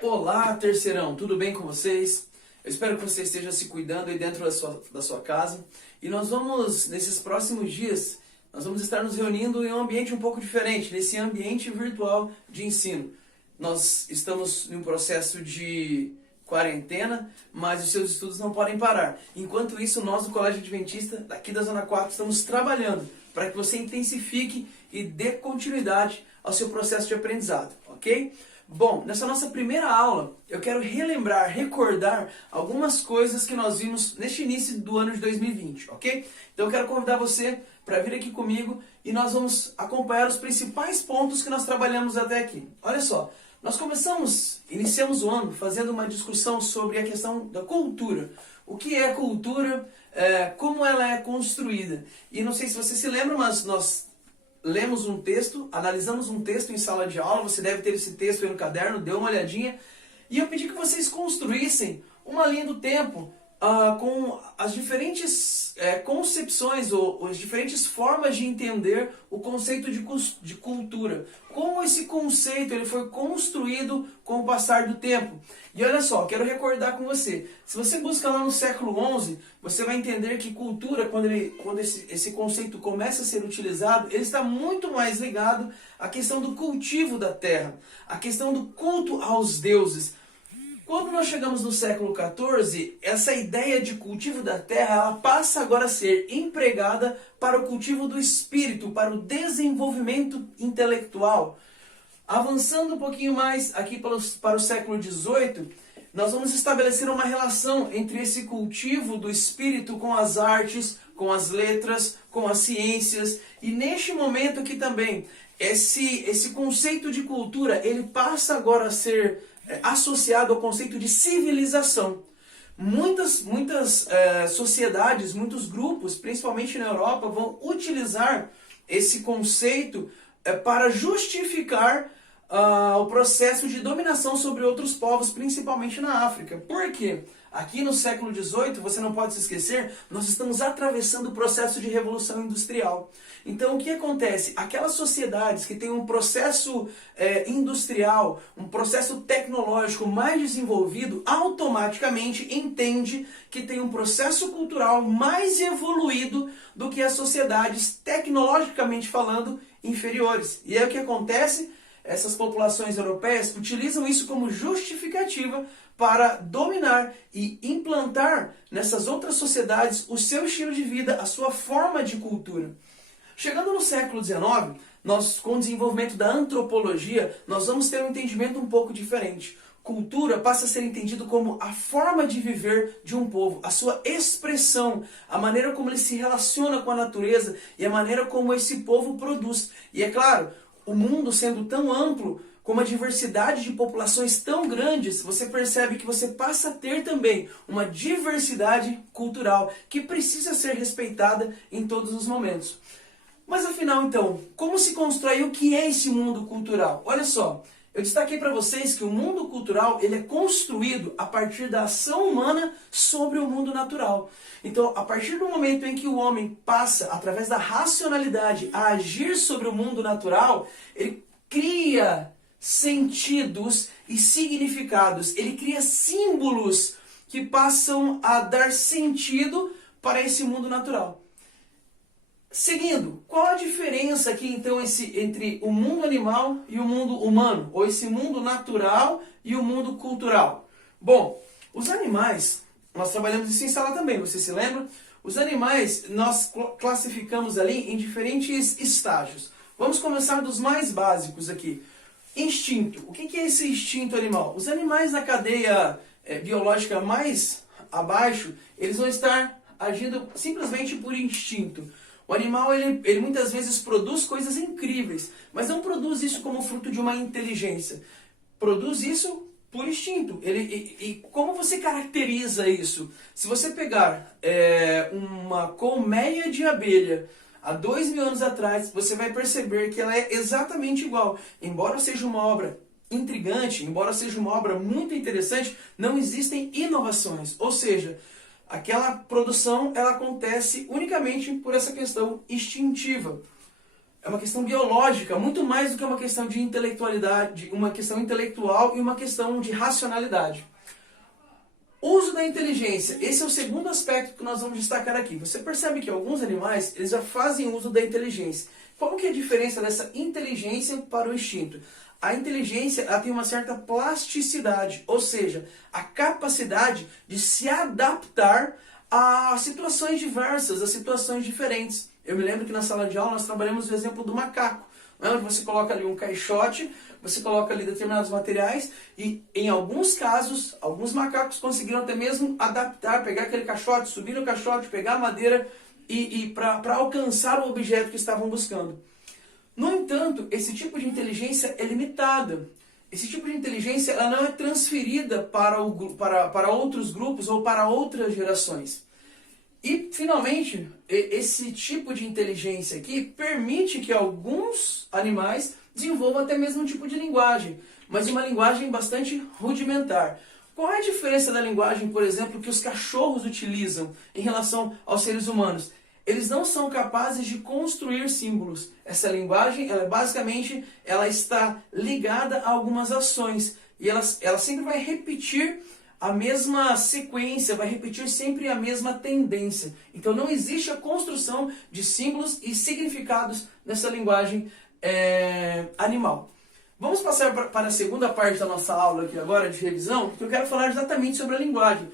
Olá, terceirão, tudo bem com vocês? Eu espero que você esteja se cuidando aí dentro da sua casa. E nós vamos, nesses próximos dias, nós vamos estar nos reunindo em um ambiente um pouco diferente, nesse ambiente virtual de ensino. Nós estamos em um processo de quarentena, mas os seus estudos não podem parar. Enquanto isso, nós do Colégio Adventista, daqui da Zona 4, estamos trabalhando para que você intensifique e dê continuidade ao seu processo de aprendizado, ok? Bom, nessa nossa primeira aula, eu quero recordar algumas coisas que nós vimos neste início do ano de 2020, ok? Então eu quero convidar você para vir aqui comigo e nós vamos acompanhar os principais pontos que nós trabalhamos até aqui. Olha só, nós iniciamos o ano fazendo uma discussão sobre a questão da cultura. O que é cultura, como ela é construída. E não sei se você se lembra, mas nós lemos um texto, analisamos um texto em sala de aula, você deve ter esse texto aí no caderno, dê uma olhadinha, e eu pedi que vocês construíssem uma linha do tempo com as diferentes concepções ou as diferentes formas de entender o conceito de cultura. Como esse conceito ele foi construído com o passar do tempo. E olha só, quero recordar com você, se você busca lá no século XI, você vai entender que cultura, quando esse conceito começa a ser utilizado, ele está muito mais ligado à questão do cultivo da terra, à questão do culto aos deuses. Quando nós chegamos no século XIV, essa ideia de cultivo da terra ela passa agora a ser empregada para o cultivo do espírito, para o desenvolvimento intelectual. Avançando um pouquinho mais aqui para o século XVIII, nós vamos estabelecer uma relação entre esse cultivo do espírito com as artes, com as letras, com as ciências. E neste momento aqui também, esse conceito de cultura, ele passa agora a ser associado ao conceito de civilização. Muitas sociedades, muitos grupos, principalmente na Europa, vão utilizar esse conceito para justificar o processo de dominação sobre outros povos, principalmente na África. Por quê? Aqui no século XVIII, você não pode se esquecer, nós estamos atravessando o processo de revolução industrial. Então o que acontece? Aquelas sociedades que têm um processo industrial, um processo tecnológico mais desenvolvido, automaticamente entende que tem um processo cultural mais evoluído do que as sociedades, tecnologicamente falando, inferiores. E aí o que acontece? Essas populações europeias utilizam isso como justificativa para dominar e implantar nessas outras sociedades o seu estilo de vida, a sua forma de cultura. Chegando no século XIX, com o desenvolvimento da antropologia, nós vamos ter um entendimento um pouco diferente. Cultura passa a ser entendido como a forma de viver de um povo, a sua expressão, a maneira como ele se relaciona com a natureza e a maneira como esse povo produz. E é claro, o mundo sendo tão amplo, com uma diversidade de populações tão grandes, você percebe que você passa a ter também uma diversidade cultural que precisa ser respeitada em todos os momentos. Mas afinal então, como se constrói o que é esse mundo cultural? Olha só, eu destaquei para vocês que o mundo cultural ele é construído a partir da ação humana sobre o mundo natural. Então, a partir do momento em que o homem passa, através da racionalidade, a agir sobre o mundo natural, ele cria sentidos e significados. Ele cria símbolos que passam a dar sentido para esse mundo natural. Seguindo, qual a diferença aqui então entre o mundo animal e o mundo humano? Ou esse mundo natural e o mundo cultural? Bom, os animais, nós trabalhamos isso em sala também, você se lembra? Os animais nós classificamos ali em diferentes estágios. Vamos começar dos mais básicos aqui. Instinto. O que é esse instinto animal? Os animais da cadeia biológica mais abaixo, eles vão estar agindo simplesmente por instinto. O animal, ele muitas vezes produz coisas incríveis, mas não produz isso como fruto de uma inteligência. Produz isso por instinto. E como você caracteriza isso? Se você pegar uma colmeia de abelha há 2000 anos atrás, você vai perceber que ela é exatamente igual. Embora seja uma obra intrigante, embora seja uma obra muito interessante, não existem inovações. Ou seja, aquela produção ela acontece unicamente por essa questão instintiva. É uma questão biológica, muito mais do que uma questão de intelectualidade, uma questão intelectual e uma questão de racionalidade. Uso da inteligência. Esse é o segundo aspecto que nós vamos destacar aqui. Você percebe que alguns animais, eles já fazem uso da inteligência. Qual que é a diferença dessa inteligência para o instinto? A inteligência, ela tem uma certa plasticidade, ou seja, a capacidade de se adaptar a situações diversas, a situações diferentes. Eu me lembro que na sala de aula nós trabalhamos o exemplo do macaco. Não é? Onde você coloca ali um caixote, você coloca ali determinados materiais e em alguns casos, alguns macacos conseguiram até mesmo adaptar, pegar aquele caixote, subir no caixote, pegar a madeira e para alcançar o objeto que estavam buscando. No entanto, esse tipo de inteligência é limitada. Esse tipo de inteligência ela não é transferida para outros grupos ou para outras gerações. E, finalmente, esse tipo de inteligência aqui permite que alguns animais desenvolvam até mesmo um tipo de linguagem, mas uma linguagem bastante rudimentar. Qual é a diferença da linguagem, por exemplo, que os cachorros utilizam em relação aos seres humanos? Eles não são capazes de construir símbolos. Essa linguagem, ela está ligada a algumas ações. E ela sempre vai repetir a mesma sequência, vai repetir sempre a mesma tendência. Então não existe a construção de símbolos e significados nessa linguagem animal. Vamos passar para a segunda parte da nossa aula aqui agora de revisão, porque eu quero falar exatamente sobre a linguagem.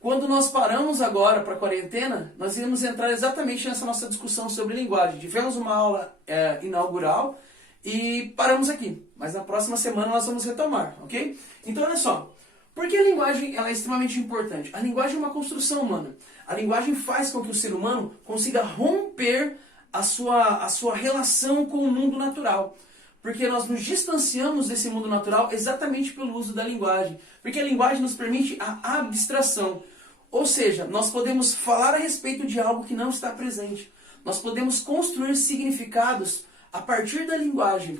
Quando nós paramos agora para a quarentena, nós iremos entrar exatamente nessa nossa discussão sobre linguagem. Tivemos uma aula inaugural e paramos aqui, mas na próxima semana nós vamos retomar, ok? Então olha só, por que a linguagem ela é extremamente importante? A linguagem é uma construção humana. A linguagem faz com que o ser humano consiga romper a sua relação com o mundo natural. Porque nós nos distanciamos desse mundo natural exatamente pelo uso da linguagem. Porque a linguagem nos permite a abstração. Ou seja, nós podemos falar a respeito de algo que não está presente. Nós podemos construir significados a partir da linguagem.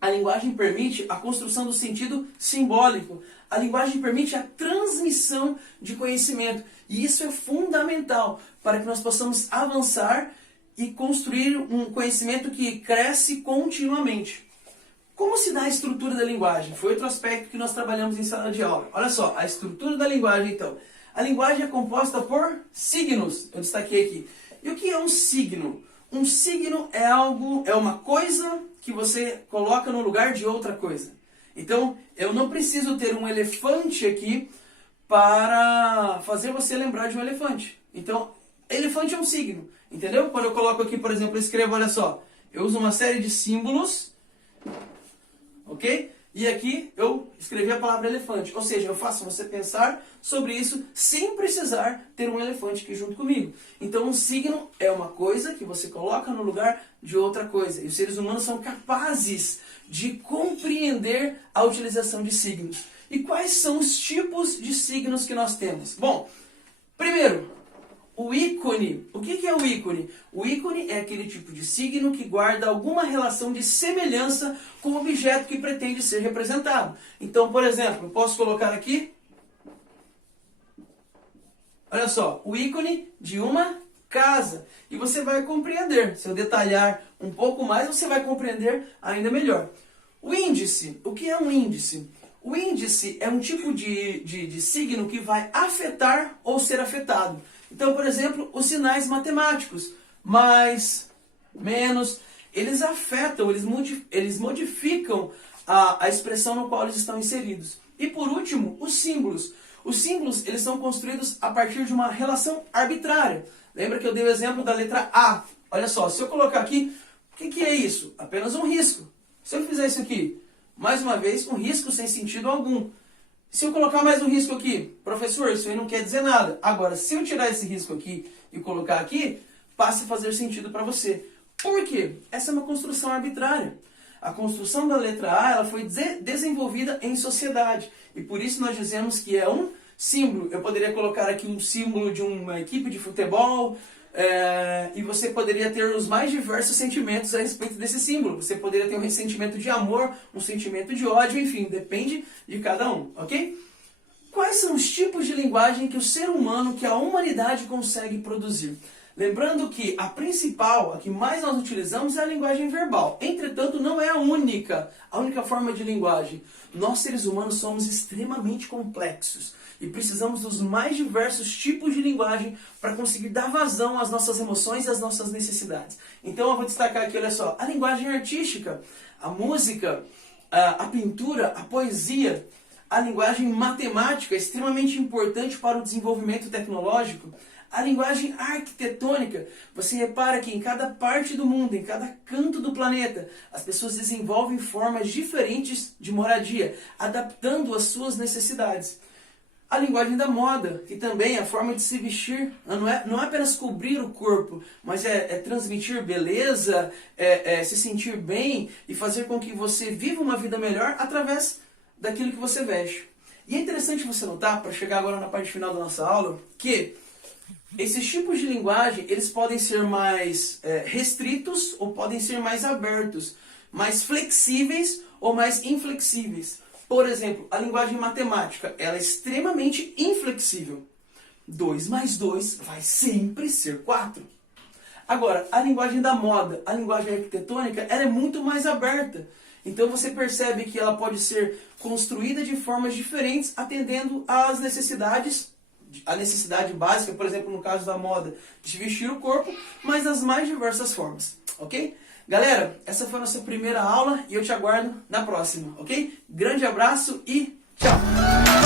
A linguagem permite a construção do sentido simbólico. A linguagem permite a transmissão de conhecimento. E isso é fundamental para que nós possamos avançar e construir um conhecimento que cresce continuamente. Como se dá a estrutura da linguagem? Foi outro aspecto que nós trabalhamos em sala de aula. Olha só, a estrutura da linguagem então. A linguagem é composta por signos, eu destaquei aqui. E o que é um signo? Um signo é uma coisa que você coloca no lugar de outra coisa. Então, eu não preciso ter um elefante aqui para fazer você lembrar de um elefante. Então, elefante é um signo, entendeu? Quando eu coloco aqui, por exemplo, eu escrevo, olha só, eu uso uma série de símbolos, ok? E aqui eu escrevi a palavra elefante, ou seja, eu faço você pensar sobre isso sem precisar ter um elefante aqui junto comigo. Então, um signo é uma coisa que você coloca no lugar de outra coisa. E os seres humanos são capazes de compreender a utilização de signos. E quais são os tipos de signos que nós temos? Bom, primeiro, o ícone. O que é o ícone? O ícone é aquele tipo de signo que guarda alguma relação de semelhança com o objeto que pretende ser representado. Então, por exemplo, eu posso colocar aqui, olha só, o ícone de uma casa. E você vai compreender. Se eu detalhar um pouco mais, você vai compreender ainda melhor. O índice. O que é um índice? O índice é um tipo de signo que vai afetar ou ser afetado. Então, por exemplo, os sinais matemáticos, mais, menos, eles afetam, eles modificam a expressão no qual eles estão inseridos. E por último, os símbolos. Os símbolos, eles são construídos a partir de uma relação arbitrária. Lembra que eu dei o exemplo da letra A? Olha só, se eu colocar aqui, o que é isso? Apenas um risco. Se eu fizer isso aqui, mais uma vez, um risco sem sentido algum. Se eu colocar mais um risco aqui, professor, isso aí não quer dizer nada. Agora, se eu tirar esse risco aqui e colocar aqui, passa a fazer sentido para você. Por quê? Essa é uma construção arbitrária. A construção da letra A ela foi desenvolvida em sociedade. E por isso nós dizemos que é um símbolo. Eu poderia colocar aqui um símbolo de uma equipe de futebol, e você poderia ter os mais diversos sentimentos a respeito desse símbolo. Você poderia ter um sentimento de amor, um sentimento de ódio, enfim, depende de cada um, ok? Quais são os tipos de linguagem que o ser humano, que a humanidade consegue produzir? Lembrando que a principal, a que mais nós utilizamos é a linguagem verbal. Entretanto, não é a única forma de linguagem. Nós, seres humanos, somos extremamente complexos e precisamos dos mais diversos tipos de linguagem para conseguir dar vazão às nossas emoções e às nossas necessidades. Então eu vou destacar aqui, olha só, a linguagem artística, a música, a pintura, a poesia, a linguagem matemática, extremamente importante para o desenvolvimento tecnológico, a linguagem arquitetônica. Você repara que em cada parte do mundo, em cada canto do planeta, as pessoas desenvolvem formas diferentes de moradia, adaptando às suas necessidades. A linguagem da moda, que também é a forma de se vestir, não é apenas cobrir o corpo, mas é transmitir beleza, se sentir bem e fazer com que você viva uma vida melhor através daquilo que você veste. E é interessante você notar, para chegar agora na parte final da nossa aula, que esses tipos de linguagem, eles podem ser mais restritos ou podem ser mais abertos, mais flexíveis ou mais inflexíveis. Por exemplo, a linguagem matemática, ela é extremamente inflexível. 2 mais 2 vai sempre ser 4. Agora, a linguagem da moda, a linguagem arquitetônica, ela é muito mais aberta. Então você percebe que ela pode ser construída de formas diferentes, atendendo às necessidades, a necessidade básica, por exemplo, no caso da moda, de vestir o corpo, mas das mais diversas formas, ok? Galera, essa foi a nossa primeira aula e eu te aguardo na próxima, ok? Grande abraço e tchau!